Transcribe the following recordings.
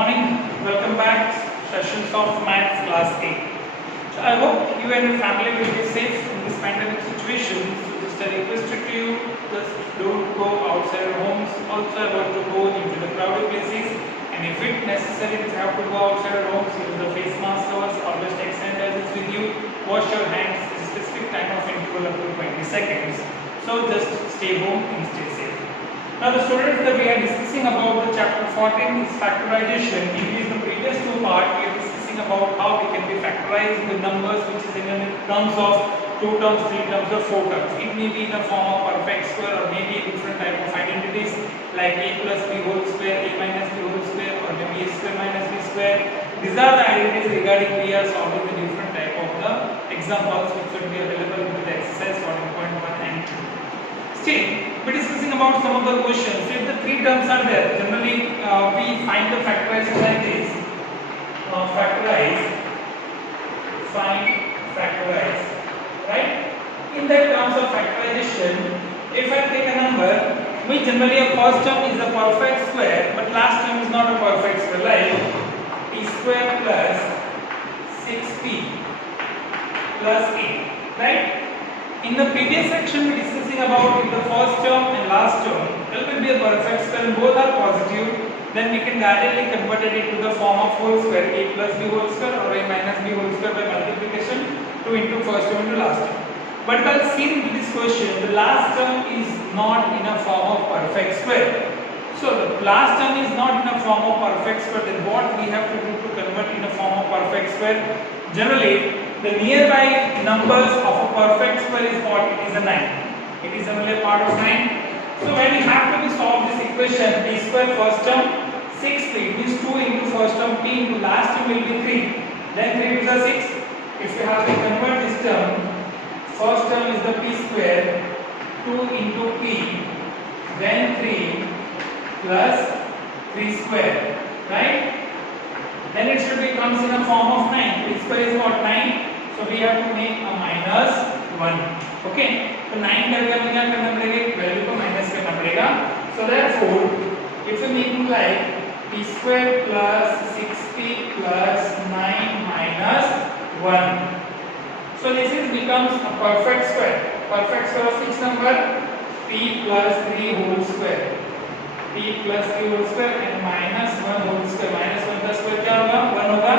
morning. Welcome back. Sessions of Maths Class 8. So I hope you and your family will be safe in this pandemic situation. So just a request to you, just don't go outside your homes. Also about to go into the crowded places. And if it necessary, if you have to go outside your homes, use the face mask covers. Always take sanitizers with you. Wash your hands at a specific time of interval up to 20 seconds. So just stay home and stay safe. Now the students that we are discussing about the chapter 14 is factorization. In the previous two parts we are discussing about how we can be factorized the numbers which is in terms of 2 terms, 3 terms or 4 terms. It may be in the form of perfect square or maybe a different type of identities like a plus b whole square, a minus b whole square or maybe a square minus b square. These are the identities regarding we are solving the different type of the examples which should be available in the exercise 14.1 and 2. Still, we are discussing about some of the questions. If the 3 terms are there, generally we find the factorization like this. Factorize, right? In the terms of factorization, if I take a number, we generally a first term is a perfect square, but last term is not a perfect square, like p square plus 6p plus 8, right? In the previous section, we discussing about if the first term and last term will be a perfect square and both are positive, then we can directly convert it into the form of whole square, a plus b whole square or a minus b whole square by multiplication 2 into first term into last term. But while seeing this question, the last term is not in a form of perfect square. So the last term is not in a form of perfect square, then what we have to do to convert in a form of perfect square? Generally, the nearby numbers of a perfect square is what? It is a 9. It is only a part of 9. So when we have to be solve this equation, p square first term, 6p means 2 into first term, p into last term will be 3. Then 3 to the 6. If we have to convert this term, first term is the p square, 2 into p, then 3 plus 3 square, right? Then it should becomes in a form of 9. P square is what? 9. So we have to make a minus 1. Okay. तो 9 करके हमें क्या करना पड़ेगा? Value को minus करना पड़ेगा. So therefore, if we multiply p square plus 6p plus 9 minus 1. So this is becomes a perfect square. Perfect square of 6 number p plus 3 whole square. p plus 3 whole square and minus 1 whole square. Minus 1 का square क्या होगा? 1 होगा.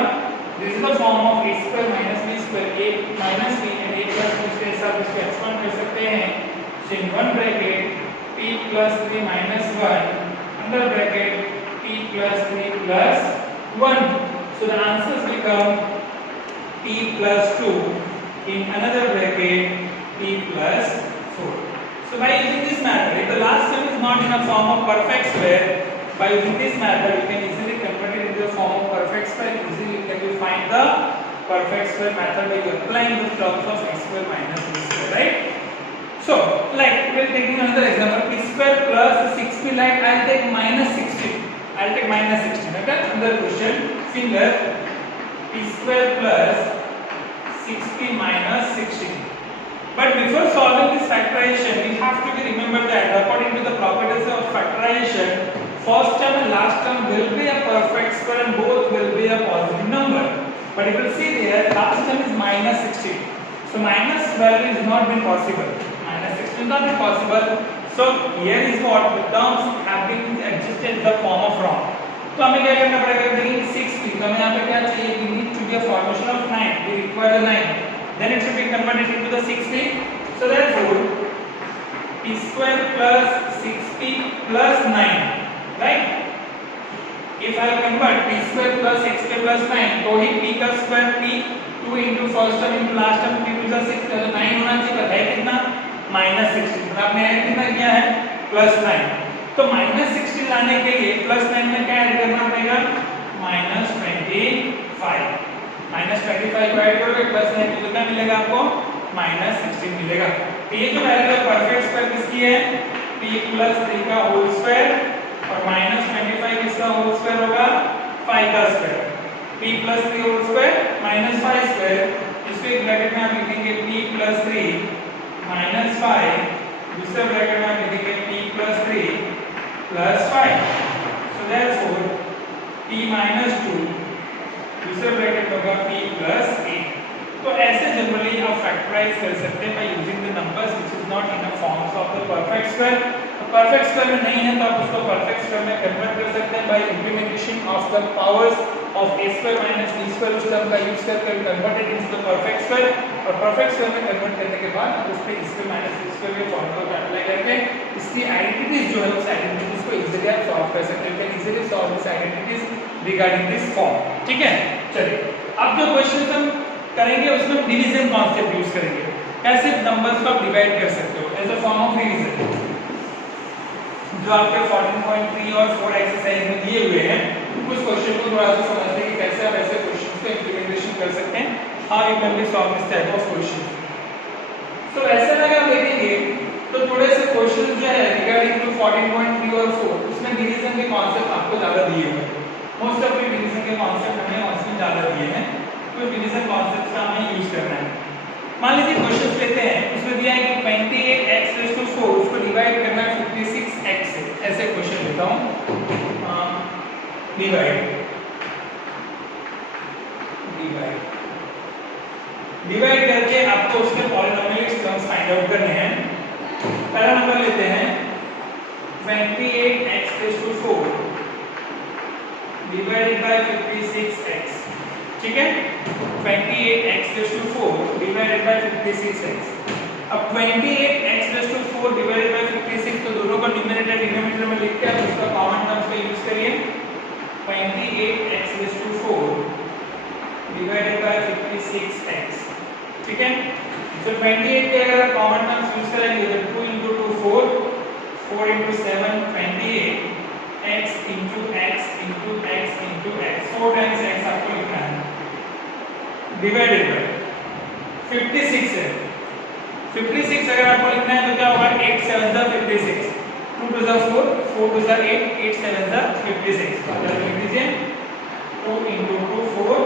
This is the form of a square minus b square. a minus b and a plus b के साथ इसको expand कर सकते हैं. So in one bracket p plus 3 minus 1 under bracket p plus 3 plus 1. So the answers become p plus 2 in another bracket p plus 4. So by using this method, if the last term is not in a form of perfect square, by using this method you can easily convert it into the form of perfect square. Easily can you find the perfect square method by applying the terms of x square minus b square, right? So like we are taking another example, p square plus 6p, like I will take minus 16. I will take minus 16. Okay, another question, similar, p square plus 6p minus 16. But before solving this factorization, we have to remember that according to the properties of factorization, first term and last term will be a perfect square and both will be a positive number. But if you see there, last term is minus 16. So minus value is not been possible. Minus 16 is not been possible. So here is what the terms have been adjusted in the form of wrong. तो हमें क्या करना पड़ेगा? देखिए 6p, तो हमें यहाँ पे क्या चाहिए? We need to be a formation of 9. We require the 9. Then it should be converted into the 6p. So therefore, p square plus 6p plus 9, right? If I convert p square plus 6p plus 9, तो ही p का square p 2 into first term into last term p to the 6, तो 9 होना चाहिए. है कितना? minus 16. तो आपने add कितना किया है? plus 9. तो minus 16 लाने के लिए plus 9 में क्या ऐड करना पड़ेगा? minus 25. minus 25 को ऐड करोगे प्लस 9 तो कितना मिलेगा आपको? minus 16 मिलेगा. तो ये जो वैल्यू है परफेक्ट स्क्वायर किसकी है? p plus 3 का होल स्क्वायर और minus 25 किसका होल स्क्वायर होगा? 5 का square. p plus 3 whole square minus 5 square. इसको एक ब्रैकेट में आप लिखेंगे p plus 3 minus 5. दूसरे ब्रैकेट में आप लिखेंगे p plus 3 plus 5. So therefore p p minus 2, दूसरा ब्रैकेट होगा p प्लस 8। तो ऐसे जनरली आप फैक्टराइज कर सकते हैं by using the numbers which is not in the forms of the perfect square. तो परफेक्ट स्क्वायर में नहीं है तो आप उसको परफेक्ट स्क्वायर में कन्वर्ट कर सकते हैं by implementation of the powers of a square minus b square, उस टर्म का यूज करके converted into the perfect square, और परफेक्ट स्क्वायर में कन्वर्ट करने के बाद आप उस पे a square minus b square के फॉर्मूला को अप्लाई करके इसकी आइडेंटिटीज जो है उस आइडेंटिटीज को इजीली आप सॉल्व कर सकते हैं। You can easily solve this identities regarding this form. ठीक है, चलिए अब जो क्वेश्चन हम करेंगे उसमें डिवीजन कॉन्सेप्ट यूज करेंगे। कैसे नंबर्स को आप डिवाइड कर सकते हो as a form of division, जो आपके 14.3 और 4 एक्सरसाइज में दिए हुए हैं उस क्वेश्चन को थोड़ा सा समझते हैं कि कैसे आप ऐसे क्वेश्चंस को इंप्लीमेंटेशन कर सकते हैं, how you can be solve this type of question. तो ऐसे अगर आप देखेंगे तो थोड़े से क्वेश्चंस जो है रिगार्डिंग टू 14.3 और 4 उसमें डिवीजन के कॉन्सेप्ट आपको ज्यादा दिए हुए हैं। मोस्ट ऑफ द डिवीजन के कॉन्सेप्ट हमें उसमें ज्यादा दिए हैं, तो डिवीजन कॉन्सेप्ट का हमें यूज करना है। मान लीजिए क्वेश्चन लेते हैं, उसमें दिया है कि 28x⁴ उसको डिवाइड करना है 56x से। ऐसे क्वेश्चन लेता हूं, डिवाइड करके आपको उसके पॉलिनोमियल टर्म्स फाइंड आउट करने हैं। पहला नंबर लेते हैं 28x⁴ डिवाइडेड बाय 56x। ठीक है, 28x⁴ डिवाइडेड बाय 56x। अब 28x⁴ डिवाइडेड बाय 56 तो दोनों को न्यूमरेटर डिनोमिनेटर में लिख के आप उसका कॉमन टर्म्स का यूज करिए। 28x⁴ divided by 56x। ठीक है, तो 28 के अगर आप कॉमन टर्म्स यूज करेंगे तो 2 * 2 4, 4 * 7 28, x * x * x * x, 4 times x आपको लिखना है, डिवाइडेड बाय 56 है। 56 अगर आपको लिखना है तो क्या होगा, 8 7 56, 2 2 4, 4 2 8, 8 7 56। तो लिख दीजिए 2 * 2 4,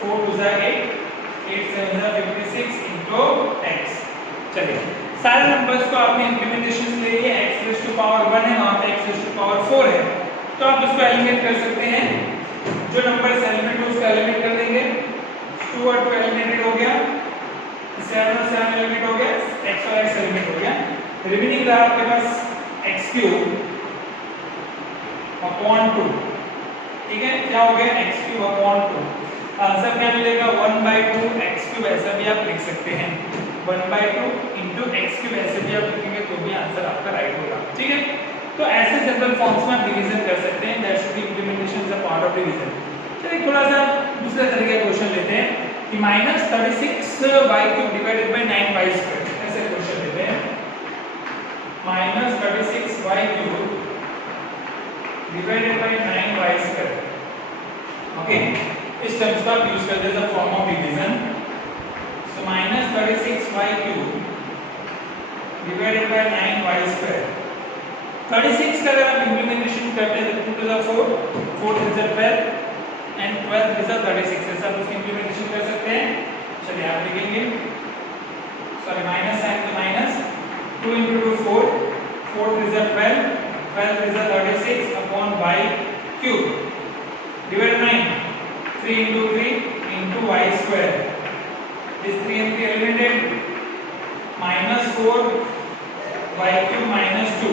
4 2 8, 8 7 56 * x। चलिए सारे नंबर्स को आपने इंप्लीमेंटेशन ले लिए, x⁴ है वहां पे x⁴ है, तो आप उसको एलिमिनेट कर सकते हैं। जो नंबर्स एलिमेंट है उसको एलिमिनेट कर देंगे। 2 और 2 एलिमिनेटेड हो गया, 7 और 7 एलिमिनेट हो गया, x और x एलिमिनेट हो गया। रिमेनिंग रहा आपके पास x³ अपॉन 2। ठीक है, क्या हो गया, x³ अपॉन 2। आंसर क्या मिलेगा, 1/2 x³ ऐसा भी आप लिख सकते हैं, 1/2 * x³ ऐसे भी आप लिखेंगे तो भी आंसर आपका राइट होगा। ठीक है, तो ऐसे जनरल फॉर्म्स में आप डिवीजन कर सकते हैं। That should B implementation is a part of division. चलिए थोड़ा सा दूसरे तरीके का क्वेश्चन लेते हैं कि -36y³ डिवाइडेड बाय 9y²। ऐसे क्वेश्चन लेते हैं, -36y³ divided by 9y²। Okay, इस टर्म्स का यूज करते हैं form of division. So -36y³ divided by 9y²। 36 का अगर आप इंप्लीमेंटेशन करते हैं तो 2 to the 4, 4 to the 12 and 12 to the 36, ऐसा आप उसकी इंप्लीमेंटेशन कर सकते हैं। चलिए आप लिखेंगे, सॉरी माइनस साइन तो minus 2 * 2 4, 4 to the 12, 12 to the 36 upon y³ divide 9, 3 * 3 * y²। This 3 and 3 eliminated, -4 y³ -2,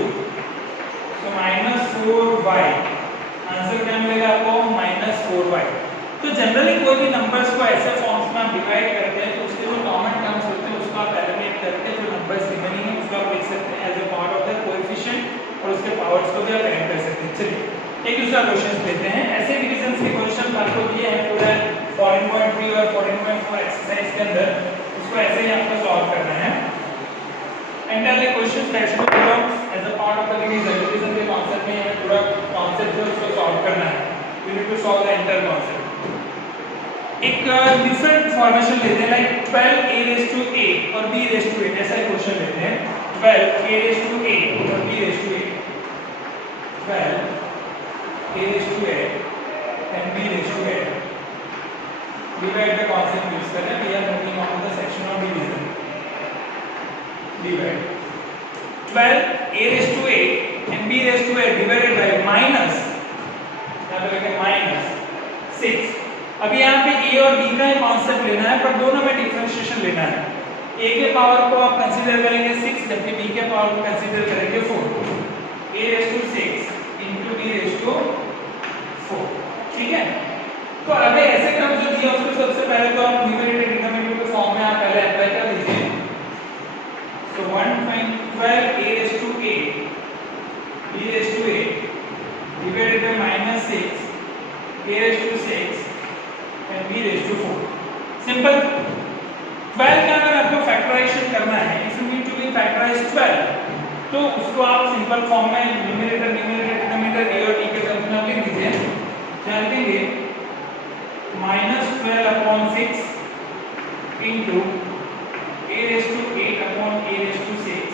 तो -4y। आंसर क्या मिलेगा आपको, -4y। तो जनरली कोई भी नंबर्स को ऐसे फॉर्म्स में आप डिवाइड करते हैं तो उसके जो कॉमन टर्म्स होते हैं उसको आप एलिमिनेट करके जो नंबर्स रिमेनिंग है उसको आप लिख सकते हैं as a part of the coefficient, और उसके पावर्स को भी आप ऐड कर सकते हैं। चलिए एक दूसरा क्वेश्चन लेते हैं। ऐसे डिवीजंस के क्वेश्चन आपको दिए हैं पूरा 14.3 और 14.4 एक्सरसाइज के अंदर, उसको ऐसे ही आपको सॉल्व करना है। Entire questions that should be belongs as a part of the division के कॉन्सेप्ट में हमें पूरा कॉन्सेप्ट जो उसको सॉल्व करना है। We need to solve the entire concept. एक डिफरेंट फॉर्मेशन लेते हैं, लाइक 12a⁴ और b⁴ ऐसा ही क्वेश्चन लेते हैं। 12a⁴ और b⁴ 12a⁴ and b⁴ divide the concept use कर रहे हैं। we are moving on to the section of division। divide 12a⁴ and b⁴ divided by minus, यहाँ पे लिखें 6। अभी यहाँ पे a और b का कॉन्सेप्ट लेना है, पर दोनों में डिफरेंशिएशन लेना है। a के पावर को आप कंसीडर करेंगे 6, जबकि b के पावर को कंसीडर करेंगे 4। a raised to 6 into b raised to 4, ठीक है। तो अभी ऐसे क्रम जो दिया उसको सबसे पहले तो आप न्यूमरेटर डिनोमिनेटर के फॉर्म में आप पहले अप्लाई कर दीजिए। So 112 a raised to 8 b raised to 8 divided by minus 6 a raised to 6 and b raised to 4। Simple. 12 का अगर आपको फैक्टराइजेशन करना है, if you need to be factorise 12, तो उसको आप सिंपल फॉर्म में न्यूमरेटर डिनोमिनेटर a और b के टर्म्स में आप लिख दीजिए। क्या लिखेंगे? -12/6 into a raised to 8 upon a raised to 6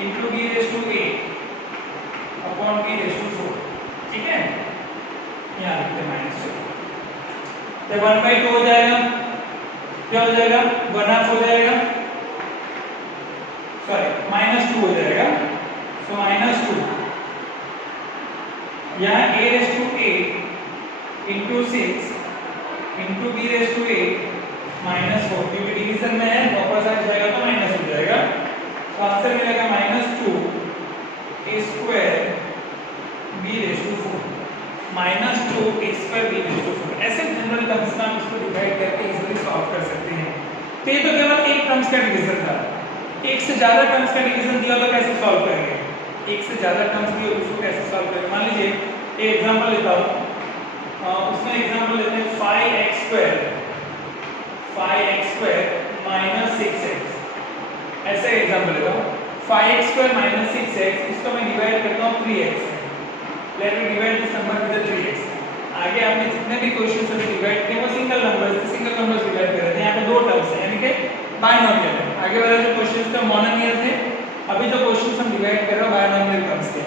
into b raised to 8 upon b raised to 4, ठीक है। यहाँ लिखते हैं -12, तो 1/2 हो जाएगा। क्या हो जाएगा? 1/2 हो जाएगा, सॉरी -2 हो जाएगा। सो -2 यहाँ a raised to 8 into 6 into b raised to 8 -4, क्योंकि डिवीजन में है ऊपर साइड जाएगा तो माइनस हो जाएगा। तो आंसर मिलेगा -2 a square b raised to 4, -2 a square b raised to 4। ऐसे जनरल टर्म्स में आप इसको डिवाइड करके इजीली सॉल्व कर सकते हैं। तो ये तो केवल एक टर्म्स का डिवीजन था। एक से ज्यादा टर्म्स का डिवीजन दिया तो कैसे सॉल्व करेंगे? एक से ज्यादा टर्म्स दिए तो उसको कैसे सॉल्व करेंगे? मान लीजिए एक एग्जांपल लेता हूं, उसमें एग्जांपल लेते हैं 5x square minus 6x। ऐसे एग्जांपल लेता हूं 5x square minus 6x, इसको मैं डिवाइड करता हूं 3x। Let me divide this number with 3x। आगे आपने जितने भी क्वेश्चंस अभी डिवाइड किए वो सिंगल नंबर्स डिवाइड कर रहे थे। यहाँ पे दो टर्म्स हैं, यानी कि बायनोमियल है। आगे वाले जो क्वेश्चंस थे मोनोमियल थे, अभी जो क्वेश्चंस हम डिवाइड कर रहे हैं बायनोमियल टर्म्स के।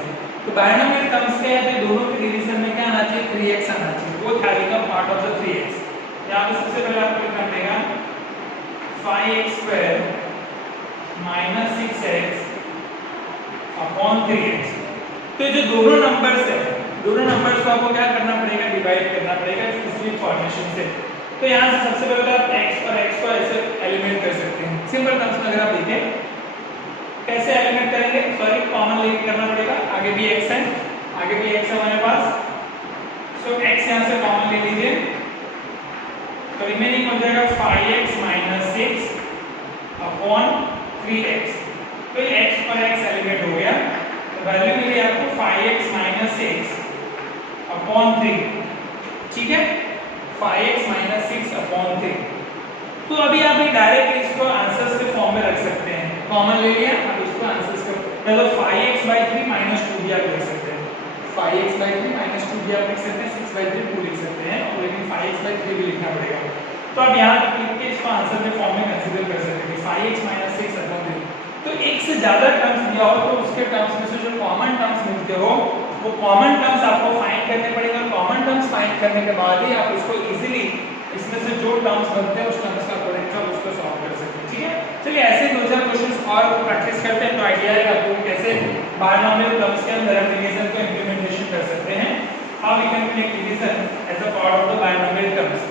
तो बायनोमियल टर्म्स के हैं तो दोनों के डिवीजन में क्या आना चाहिए? 3x आना चाहिए। वो having a part of the 3x। यहाँ पे सबसे पहले आपको लिखना पड़ेगा 5x square minus 6x upon 3x। तो जो दोनों नंबर्स है, दोनों नंबर्स को आपको क्या करना पड़ेगा? डिवाइड करना पड़ेगा स्पेसिफिक फॉर्मेशन से। तो यहाँ से सबसे पहले आप x और x को ऐसे एलिमिनेट कर सकते हैं। सिंपल टर्म्स में अगर आप देखें कैसे एलिमिनेट करेंगे? सॉरी कॉमन लेके करना पड़ेगा। आगे भी x है, आगे भी x है हमारे पास। सो x यहाँ से कॉमन ले लीजिए, तो रिमेनिंग हो जाएगा 5x minus 6 upon 3x। तो ये x पर x एलिमिनेट हो गया, तो वैल्यू मिली आपको 5x minus 6 upon 3, ठीक है। 5x minus 6 upon 3। तो अभी आप डायरेक्ट इसको आंसर्स के फॉर्म में रख सकते हैं। कॉमन ले लिया, अब इसको आंसर्स का मतलब 5x/3 -2 भी आप लिख सकते हैं। 5x/3 -2 भी आप लिख सकते हैं, 6/3 2 लिख सकते हैं, और लेकिन 5x/3 भी लिखना पड़ेगा। तो अब यहाँ तक लिख के इसको आंसर के फॉर्म में कंसीडर कर सकते हैं 5x - 6 upon 3। तो एक से ज्यादा टर्म्स दिया हो तो उसके टर्म्स में से जो कॉमन टर्म्स मिलते हो वो कॉमन टर्म्स आपको फाइंड करने पड़ेंगे। कॉमन टर्म्स फाइंड करने के बाद ही आप इसको इजीली इसमें से जो टर्म्स बनते हैं उस टर्म्स का प्रोडक्ट का उसको सॉल्व कर सकते हैं, ठीक है। चलिए ऐसे 2-4 क्वेश्चंस और प्रैक्टिस करते हैं तो आइडिया आएगा आपको कैसे बायनोमियल टर्म्स के अंदर डिवीजन को इंप्लीमेंटेशन कर सकते हैं। How we can make division as a part of the binomial terms.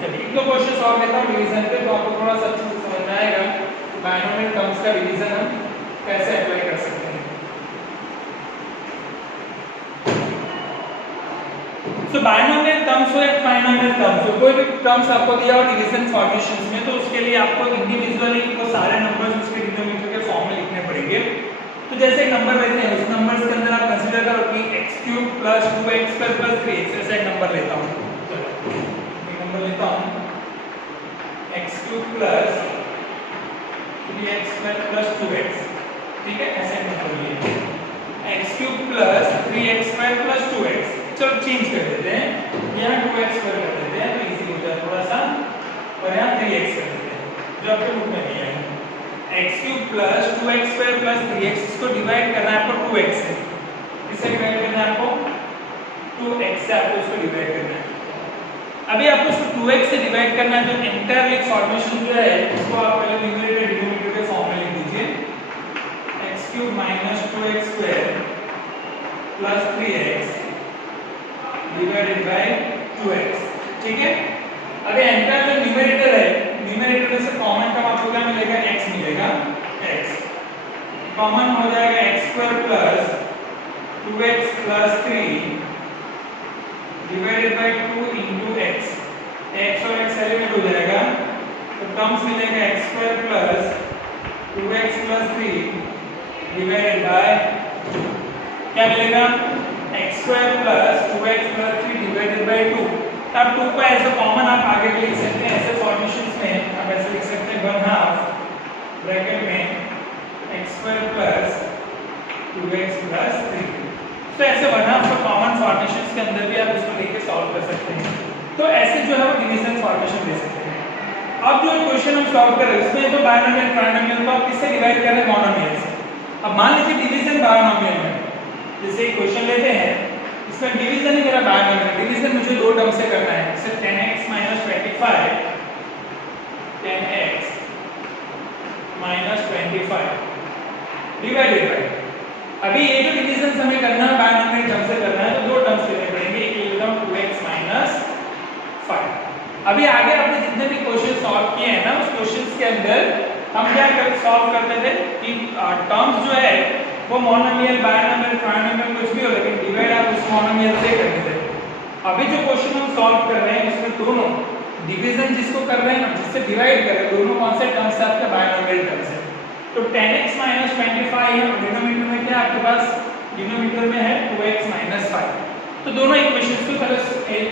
चलिए एक दो क्वेश्चंस और लेता हूं डिवीजन पे, तो आपको थोड़ा सा अच्छे से समझ में आएगा कि बायनोमियल टर्म्स का डिवीजन हम कैसे अप्लाई कर सकते हैं। तो बायनोमियल टर्म्स हो या ट्राइनोमियल टर्म्स हो, कोई भी टर्म्स आपको दिया हो डिवीजन फॉर्मेशंस में, तो उसके लिए आपको इंडिविजुअली वो सारे नंबर्स उसके डिनोमिनेटर के फॉर्म में लिखने पड़ेंगे। तो जैसे एक नंबर लेते हैं, उस नंबर्स के अंदर आप कंसीडर करो कि x³ + 2x² + 3x। ऐसा एक नंबर लेता हूं, चलो एक नंबर लेता हूं x³ + 3x² + 2x, ठीक है। ऐसे नंबर लिए x³ + 3x² + 2x। चलो चेंज कर देते हैं, यहाँ 2x² कर देते हैं तो इजी हो जाए थोड़ा सा, और यहाँ 3x कर देते हैं जो आपके बुक में दिया है। x³ + 2x² + 3x, इसको डिवाइड करना है आपको 2x से। किससे डिवाइड करना है आपको? 2x से आपको इसको डिवाइड करना है। अभी आपको इसको 2x से डिवाइड करना है, तो एंटायरली फॉर्मेशन जो है इसको आप पहले न्यूमरेटर डिनोमिनेटर के फॉर्म में लिख दीजिए। x³ - 2x² + 3x divided by 2x। ठीक है। अगर n का जो न्यूमरेटर है, न्यूमरेटर में से कॉमन टर्म आपको क्या मिलेगा, x मिलेगा। x कॉमन हो जाएगा x² plus 2x plus 3 divided by 2 into x। x और x एलिमिनेट हो जाएगा तो टर्म्स मिलेगा x² plus 2x plus 3 divided by क्या मिलेगा, x² plus 2x plus 3 divided by 2। तब 2 को ऐसे कॉमन आप आगे भी लिख सकते हैं, ऐसे फॉर्मेशंस में आप ऐसे लिख सकते हैं 1/2 ब्रैकेट में x² प्लस 2x प्लस 3। तो ऐसे 1/2 को कॉमन फॉर्मेशंस के अंदर भी आप इसको लेके सॉल्व कर सकते हैं। तो ऐसे जो है वो डिवीजन फॉर्मेशन दे सकते हैं। अब जो क्वेश्चन हम सॉल्व कर रहे हैं उसमें तो बायनोमियल ट्रायनोमियल को आप किससे डिवाइड कर रहे हैं, मोनोमियल से। अब मान लीजिए डिवीजन बायनोमियल है, जैसे एक क्वेश्चन लेते हैं इसमें डिवीजन ही मेरा बायनोमियल, डिवीजन मुझे दो टर्म से करना है, जैसे 10x - 25 10x - 25 डिवाइडेड बाय, अभी ये जो डिवीजन हमें करना है बायनोमियल टर्म से करना है तो दो टर्म्स लेने पड़ेंगे, एक ले लेता हूं 2x - 5। अभी आगे आपने जितने भी क्वेश्चन सॉल्व किए हैं ना, उस क्वेश्चंस के अंदर हम क्या सॉल्व करते थे कि टर्म्स जो है वो मोनोमियल बायनोमियल ट्रायनोमियल कुछ भी हो, लेकिन डिवाइड आप उस मोनोमियल से करते थे। अभी जो क्वेश्चन हम सॉल्व कर रहे हैं उसमें दोनों डिवीजन जिसको कर रहे हैं ना, जिससे डिवाइड कर रहे हैं, दोनों कौन से टर्म्स है आपके, बायनोमियल टर्म्स है। तो 10x - 25 है, डिनोमिनेटर में क्या आपके पास, डिनोमिनेटर में है 2x - 5। तो दोनों इक्वेशंस को पहले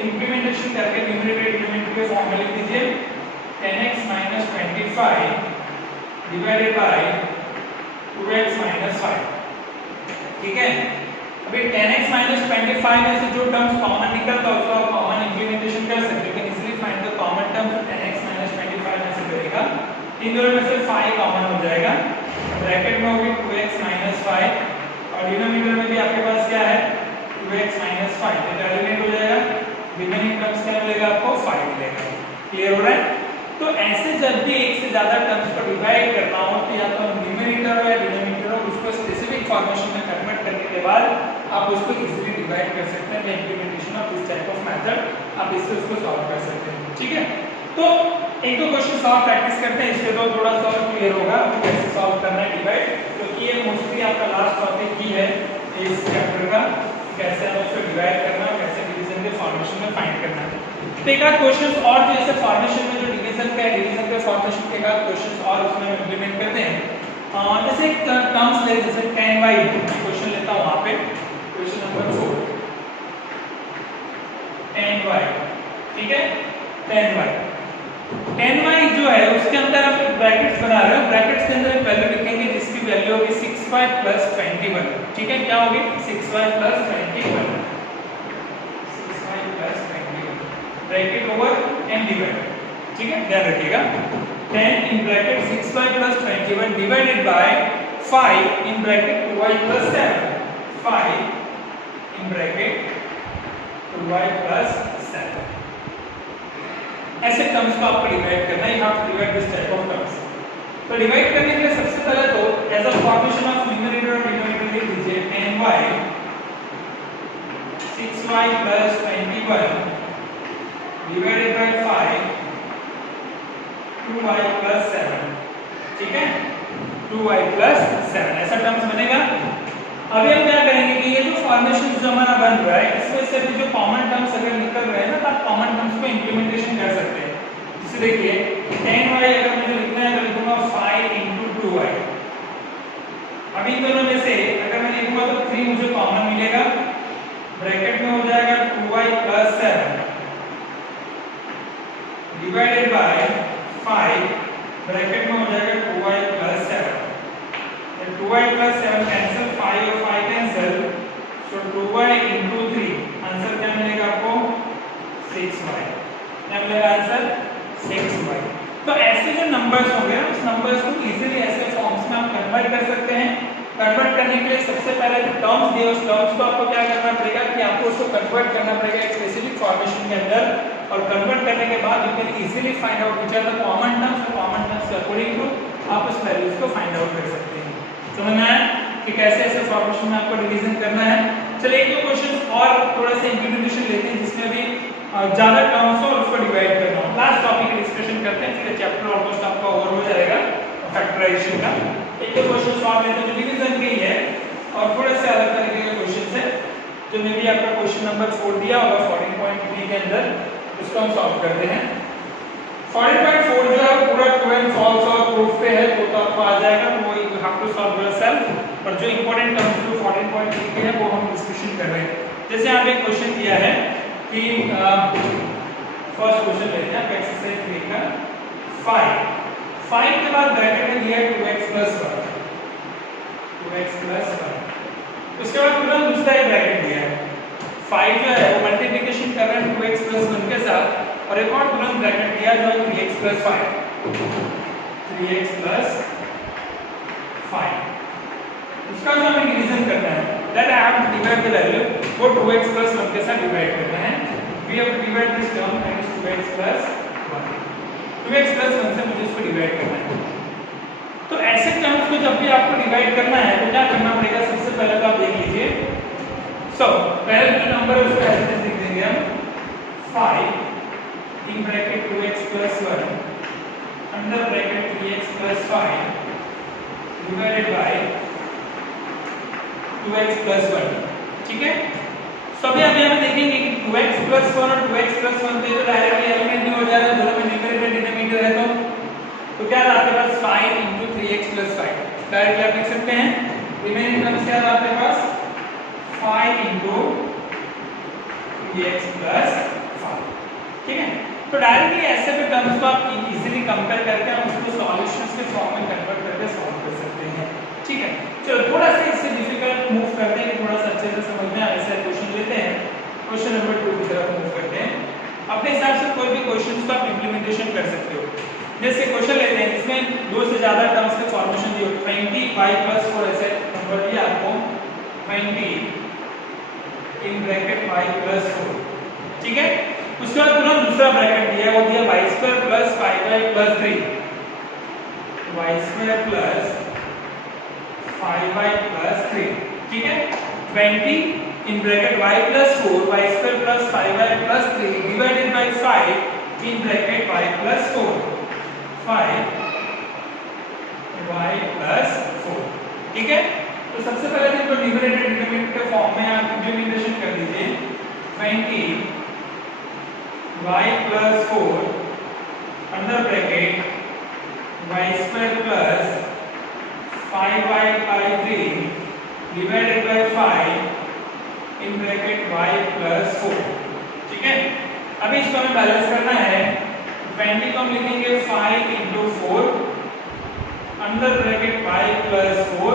इंप्लीमेंटेशन करके न्यूमरेटर डिनोमिनेटर के फॉर्म में लिख दीजिए 10x - 25 डिवाइडेड बाय 2x - 5। ठीक है। अभी 10x - 25 में से जो टर्म्स कॉमन निकलता है उसको आप कॉमन इंप्लीमेंटेशन कर सकते हैं, लेकिन इसलिए फाइंड द कॉमन टर्म, तो 10x - 25 में से करेगा, इन दोनों में से 5 कॉमन हो जाएगा, ब्रैकेट में होगी 2x - 5 और डिनोमिनेटर में भी आपके पास क्या है 2x - 5, तो एलिमिनेट हो जाएगा, रिमेनिंग टर्म्स क्या मिलेगा आपको, 5 मिलेगा। क्लियर हो रहा है। तो ऐसे जब भी एक से ज्यादा टर्म्स को डिवाइड करना हो तो या तो न्यूमरेटर हो या डिनोमिनेटर हो, उसको स्पेसिफिक फॉर्मेशन में कन्वर्ट करने के बाद आप उसको इजीली डिवाइड कर सकते हैं। Implementation of this type of method आप इससे उसको सॉल्व कर सकते हैं। ठीक है। तो एक दो क्वेश्चन सॉल्व प्रैक्टिस करते हैं, इससे तो थोड़ा सा क्लियर होगा कैसे सॉल्व करना है डिवाइड, क्योंकि ये मोस्टली आपका लास्ट टॉपिक ही है इस चैप्टर का, कैसे हम उसको डिवाइड करना है, कैसे डिवीजन के फॉर्मेशन में फाइंड करना है। तो एक आध क्वेश्चन और जो ऐसे फॉर्मेशन में जो डिवीजन का है, डिवीजन के फॉर्मेशन के एक आध क्वेश्चन और उसमें हम इंप्लीमेंट करते हैं। जैसे टर्म्स ले, जैसे 10y क्वेश्चन लेता हूं वहां पे, क्वेश्चन नंबर 4 10y, ठीक है। 10y जो है उसके अंदर आप ब्रैकेट्स बना रहे हो, ब्रैकेट्स के अंदर एक वैल्यू लिखेंगे जिसकी वैल्यू होगी 6y + 21। ठीक है, क्या होगी 6y + 21, 6y + 21 bracket over n divide. ठीक है, ध्यान रखिएगा 10 in bracket 6y + 21 divided by 5 in bracket 2y + 7, 5 in bracket 2y + 7। ऐसे टर्म्स को आपको डिवाइड करना है, you have to divide this type of terms. तो डिवाइड करने के लिए सबसे पहले तो as a formation of numerator और डिनोमिनेटर लिख दीजिए 10y 6y + 21 divided by 5 2y + 7। ठीक है, 2y + 7 ऐसा टर्म्स बनेगा। अभी हम क्या करेंगे कि ये जो फॉर्मेशन जो हमारा बन रहा है इसमें से भी जो कॉमन टर्म्स अगर निकल रहे हैं ना, तो आप कॉमन टर्म्स को इंप्लीमेंटेशन कर सकते हैं। जैसे देखिए 10y अगर मुझे लिखना है तो लिखूंगा 5 × 2y। अभी इन दोनों में से अगर मैं लिखूंगा तो 3 मुझे कॉमन मिलेगा, ब्रैकेट में हो जाएगा 2y + 7 डिवाइडेड बाय 5 ब्रैकेट में हो जाएगा 2y + 7। 2y + 7 कैंसिल, 5 और 5 कैंसिल, सो 2y × 3 आंसर क्या मिलेगा आपको 6y। क्या मिलेगा आंसर 6y। तो ऐसे जो नंबर्स होंगे उस नंबर्स को इजीली ऐसे फॉर्म्स में आप कन्वर्ट कर सकते हैं। कन्वर्ट करने के लिए सबसे पहले जो टर्म्स दिए उस टर्म्स को आपको क्या करना पड़ेगा कि आपको उसको कन्वर्ट करना पड़ेगा एक स्पेसिफिक फॉर्मेशन के अंदर, और कन्वर्ट करने के बाद you can easily find out which are the common terms, common terms के अकॉर्डिंग टू आप उस वैल्यूज को फाइंड आउट कर सकते हैं। समझ में आया कि कैसे ऐसे फॉर्मेशन में आपको डिवीजन करना है। चलिए एक दो क्वेश्चन और थोड़ा सा इंप्लीमेंटेशन लेते हैं जिसमें भी ज्यादा टर्म्स हो और उसको डिवाइड करना हो। लास्ट टॉपिक डिस्कशन करते हैं, फिर चैप्टर ऑलमोस्ट आपका ओवर हो जाएगा फैक्टराइजेशन का। एक तो क्वेश्चन सॉल्व है तो डिवीजन के ही है और थोड़े से अलग तरीके के क्वेश्चन है जो मे भी आपका क्वेश्चन नंबर 4 दिया होगा 14.3 के अंदर, उसको हम सॉल्व करते हैं। 14.4 जो है पूरा ट्रू एंड फॉल्स और प्रूफ पे है, तो आपको आ जाएगा, तो वो you have to solve yourself. और जो इंपॉर्टेंट टर्म्स जो 14.3 के है वो हम डिस्कशन कर रहे हैं। जैसे यहाँ पे एक क्वेश्चन दिया है कि फर्स्ट क्वेश्चन लेते हैं एक्सरसाइज 3 का 5 के बाद ब्रैकेट में दिया है 2x + 1, 2x + 1, उसके बाद तुरंत दूसरा एक ब्रैकेट दिया है। 5 जो है वो मल्टीप्लिकेशन कर रहे हैं 2x + 1 के साथ और एक और तुरंत ब्रैकेट दिया जो है 3x + 5, 3x + 5। इसका जो हमें डिवीजन करना है that I have to divide the value, वो 2x + 1 के साथ डिवाइड करना है। We have to divide this term and 2x + 1, 2x + 1 से मुझे इसको डिवाइड करना है। तो ऐसे टर्म्स को जब भी आपको डिवाइड करना है तो क्या करना पड़ेगा, सबसे पहले तो आप देख लीजिए। पहले जो नंबर है उसको ऐसे लिख देंगे हम 5 in bracket 2x + 1 under bracket 3x + 5 divided by 2x + 1, ठीक है। अभी हमें देखेंगे कि 2x + 1 और 2x + 1 तो ये डायरेक्टली एलिमेंट नहीं हो जा रहा है, दोनों में न्यूमरेटर डिनोमिनेटर है, तो क्या था आपके पास 5 × 3x + 5 डायरेक्टली आप लिख सकते हैं। रिमेनिंग टर्म्स क्या था आपके पास 5 × 3x + 5, ठीक है। तो डायरेक्टली ऐसे भी टर्म्स को आप इजीली कंपेयर करके हम उसको सॉल्यूशंस के फॉर्म में कन्वर्ट करके सॉल्व कर सकते हैं, ठीक है। चलो थोड़ा सा इससे डिफिकल्ट मूव करते हैं कि थोड़ा सा अच्छे से समझ में आए, ऐसा क्वेश्चन लेते हैं। क्वेश्चन नंबर 2 की तरफ मूव करते हैं। अपने हिसाब से कोई भी क्वेश्चंस को आप इंप्लीमेंटेशन कर सकते हो। जैसे क्वेश्चन लेते हैं जिसमें दो से ज्यादा टर्म्स के फॉर्मेशन दिए हो, 25 + 4 ऐसे नंबर दिया आपको 20 इन ब्रैकेट y + 4, ठीक है। उसके बाद तुरंत दूसरा ब्रैकेट दिया है, वो दिया y² + 5y + 3, y² + 5y + 3, ठीक है। 20 in bracket y + 4 y² + 5y + 3 divided by 5 in bracket y + 4 5y + 4, ठीक है। तो सबसे पहले तो इनको न्यूमरेटर डिनोमिनेटर के फॉर्म में आप इंप्लीमेंटेशन कर दीजिए। 20y + 4 under bracket y² + 5y / 3 divided by 5 in bracket y + 4, ठीक है। अभी इसको हमें बैलेंस करना है। 20 को हम लिखेंगे 5 × 4 अंडर ब्रैकेट y + 4,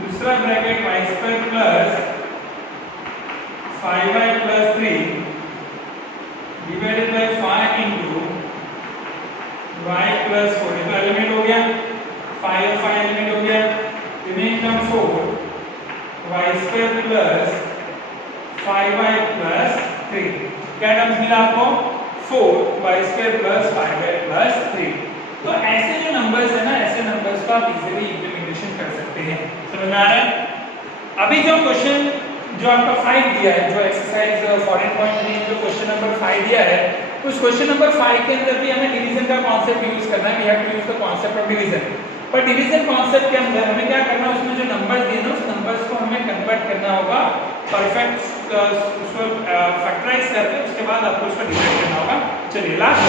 दूसरा bracket y² + 5y + 3 divided by 5 × y + 4, ये एलिमेंट हो गया 5 और 5 एलिमेंट हो गया। रिमेनिंग टर्म 4 y² + 5y + 3, क्या टर्म्स मिला आपको 4 y² + 5y + 3। तो ऐसे जो नंबर्स है ना, ऐसे नंबर्स को आप इजीली इंप्लीमेंटेशन कर सकते हैं, समझ में आ रहा है। अभी जो क्वेश्चन जो आपका 5 दिया है, जो एक्सरसाइज 14.3 जो क्वेश्चन नंबर 5 दिया है, उस क्वेश्चन नंबर 5 के अंदर भी हमें डिवीजन का कॉन्सेप्ट यूज करना है। We have to use the concept of division. पर डिवीजन कॉन्सेप्ट के अंदर हमें क्या करना है, उसमें जो नंबर्स दिए ना उस नंबर्स को हमें कन्वर्ट करना होगा परफेक्ट, उसको फैक्टराइज करके उसके बाद आपको उसको डिवाइड करना होगा। चलिए लास्ट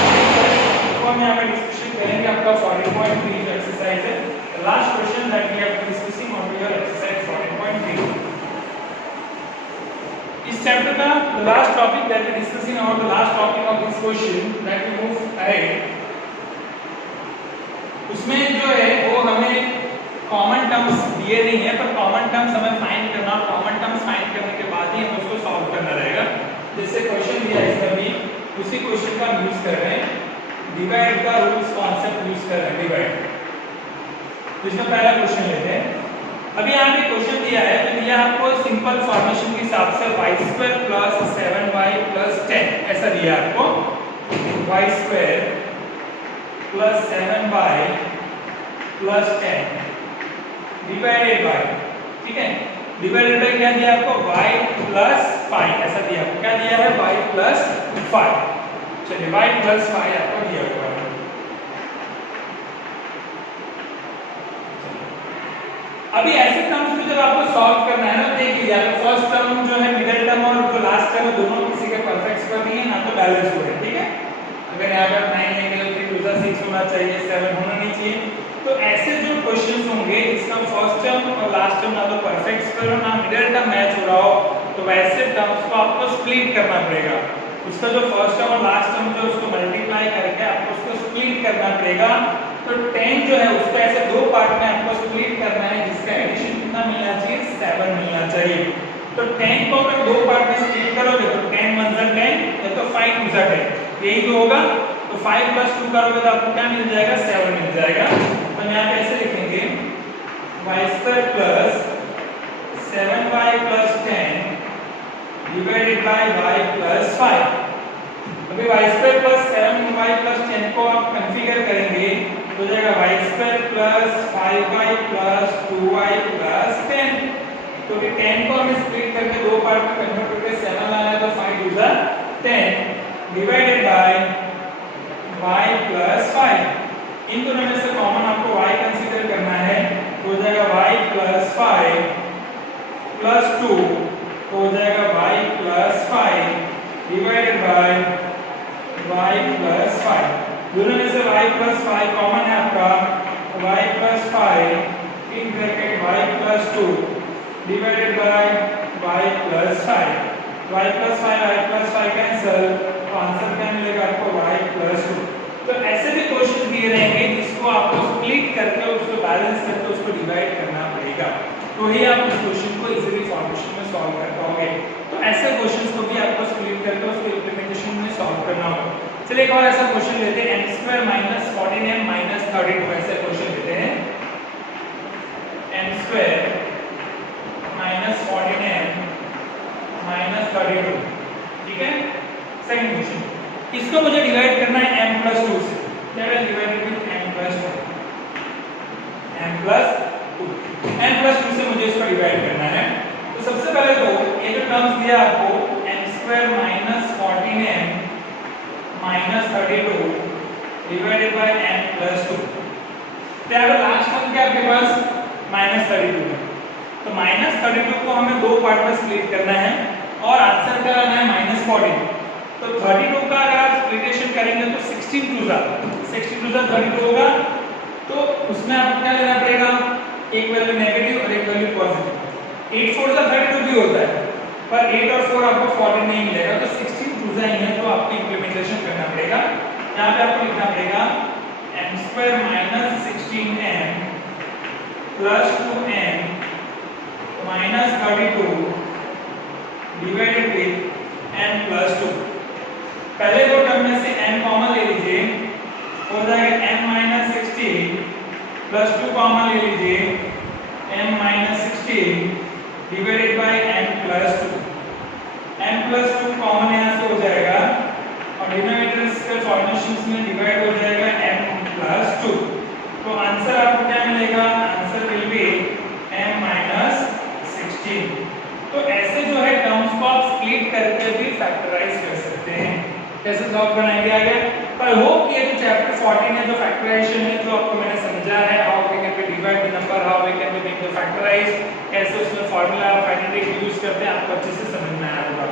तो हम यहाँ पे डिस्कशन करेंगे आपका 14.3 जो एक्सरसाइज है, last question that we have discussing on your exercise 14.3। इस चैप्टर का last topic that we discussing about the last topic of this question that we move ahead, उसमें जो है वो हमें कॉमन टर्म्स दिए नहीं है, पर कॉमन टर्म्स हमें फाइंड करना और कॉमन टर्म्स फाइंड करने के बाद ही हमें उसको सॉल्व करना रहेगा। जैसे क्वेश्चन दिया है इसमें भी उसी क्वेश्चन का यूज कर रहे हैं, डिवाइड का रूल्स कॉन्सेप्ट यूज कर रहे हैं डिवाइड। जिसमें पहला क्वेश्चन लेते हैं। अभी यहाँ पे क्वेश्चन दिया है, तो दिया आपको सिंपल फॉर्मेशन के हिसाब से y² + 7y + 10 ऐसा दिया आपको, y² + 7y + 10 डिवाइडेड बाय, ठीक है। डिवाइडेड बाय क्या दिया आपको y प्लस 5 ऐसा दिया आपको, क्या दिया है y प्लस 5। चलिए y प्लस 5 आपको दिया हुआ है। अभी ऐसे टर्म्स को जब आपको सॉल्व करना है ना, देख लीजिए अगर फर्स्ट टर्म जो है मिडिल टर्म और जो लास्ट टर्म है दोनों किसी के परफेक्ट स्क्वायर नहीं है ना, तो बैलेंस हो रहे हैं, ठीक है। अगर यहाँ पर 9 लेंगे तो 3 2 6 होना चाहिए, 7 होना नहीं चाहिए। तो ऐसे जो क्वेश्चंस होंगे इसका फर्स्ट टर्म और लास्ट टर्म ना तो परफेक्ट स्क्वायर हो ना मिडिल टर्म मैच हो रहा हो, तो वैसे टर्म्स को आपको स्प्लिट करना पड़ेगा। उसका जो फर्स्ट टर्म और लास्ट टर्म जो उसको मल्टीप्लाई करके आपको उसको स्प्लिट करना पड़ेगा। तो 10 जो है उसको ऐसे दो पार्ट में आपको स्प्लिट करना है, जिसका एडिशन कितना मिलना चाहिए 7 मिलना चाहिए। तो 10 को अगर दो पार्ट में स्प्लिट करोगे तो 10 1 10 या तो 5 2 10, यही तो होगा। तो 5 + 2 करोगे तो आपको क्या मिल जाएगा 7 मिल जाएगा। तो यहाँ पे ऐसे लिखेंगे y² + 7y + 10 divided by y + 5। अभी y² + 7y + 10 को आप कॉन्फ़िगर करेंगे तो हो जाएगा y² + 5y + 2y + 10। तो कि 10 को हमें स्प्लिट करके दो पार्ट में कन्वर्ट करके 7 लाना है, तो 5 2 10 डिवाइडेड बाय y + 5। इन दोनों में से कॉमन आपको y कंसीडर करना है, तो हो जाएगा y + 5 + 2 तो हो जाएगा y + 5 डिवाइडेड बाय y + 5। दोनों में से y + 5 कॉमन है आपका, y + 5 in bracket y + 2 divided by y + 5। y + 5 cancel, तो आंसर क्या मिलेगा आपको y + 2। तो ऐसे भी क्वेश्चन दिए रहेंगे जिसको आपको स्प्लिट करके उसको बैलेंस करके उसको डिवाइड करना पड़ेगा, तो ही आप उस क्वेश्चन को इजीली फॉर्मेशन में सॉल्व कर पाओगे। तो ऐसे क्वेश्चंस को भी आपको स्प्लिट करके उसको इंप्लीमेंटेशन में सॉल्व करना होगा। चलिए एक और ऐसा क्वेश्चन लेते हैं, m² - 14m - 32 ऐसे क्वेश्चन लेते हैं। m² - 14m - 32, ठीक है। सेकंड क्वेश्चन, इसको मुझे डिवाइड करना है m + 2 से। क्या है डिवाइडेड विद m + 2, m + 2 से मुझे इसको डिवाइड करना है। तो सबसे पहले तो ये जो टर्म्स दिया आपको m² - 14m - 32 divided by m + 2। तो यहाँ पे लास्ट टर्म क्या आपके पास -32 है, तो -32 को हमें दो पार्ट में स्प्लिट करना है और आंसर क्या आना है -14। तो 32 का अगर आप स्प्लिटेशन करेंगे तो 16 2 32 होगा। तो उसमें आपको क्या लेना पड़ेगा, एक वैल्यू नेगेटिव और एक वैल्यू पॉजिटिव। 8 4 32 भी होता है, पर 8 और 4 आपको 14 नहीं मिलेगा, तो 16 2 ही है जो आपको इंप्लीमेंटेशन करना पड़ेगा। यहाँ पे आपको लिखना पड़ेगा m² - 16m + 2m - 32 divided with m + 2। पहले दो टर्म में से m कॉमन ले लीजिए, हो जाएगा m - 16 + 2 कॉमन ले लीजिए, m - 16 divided by m + 2। m + 2 common यहाँ से हो जाएगा और डिनोमिनेटर्स के फॉर्मेशंस में डिवाइड हो जाएगा m + 2। तो आंसर आपको क्या मिलेगा, आंसर विल बी m - 16। तो ऐसे जो है टर्म्स को आप स्प्लिट करके भी फैक्टराइज कर सकते हैं। कैसे सॉल्व बनाएंगे आगे, पर होप ये जो चैप्टर 14 है जो फैक्टराइजेशन है जो आपको मैंने समझा है, how we can be divide the number, how we can be make the factorize, कैसे उसमें फार्मूला फाइनली यूज करते हैं, आपको अच्छे से समझ में आया होगा।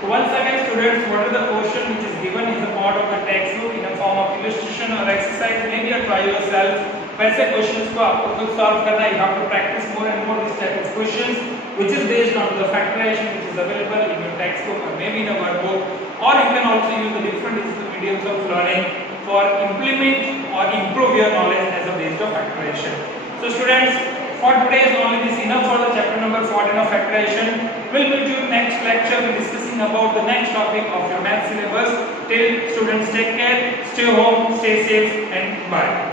तो once again students, what is the question which is given is a part of the textbook in a form of illustration or exercise, maybe you try yourself। वैसे क्वेश्चंस को आपको खुद सॉल्व करना है, you have to practice more and more this type of questions which is based on the factorization which is available in your textbook or maybe in a workbook, or you can also use the different digital mediums of learning for implement or improve your knowledge as a based of factorization. So students, for today is only this enough for the chapter number 14 of factorization. We'll meet you next lecture. We'll be discussing about the next topic of your math syllabus. Till students, take care, stay home, stay safe, and bye.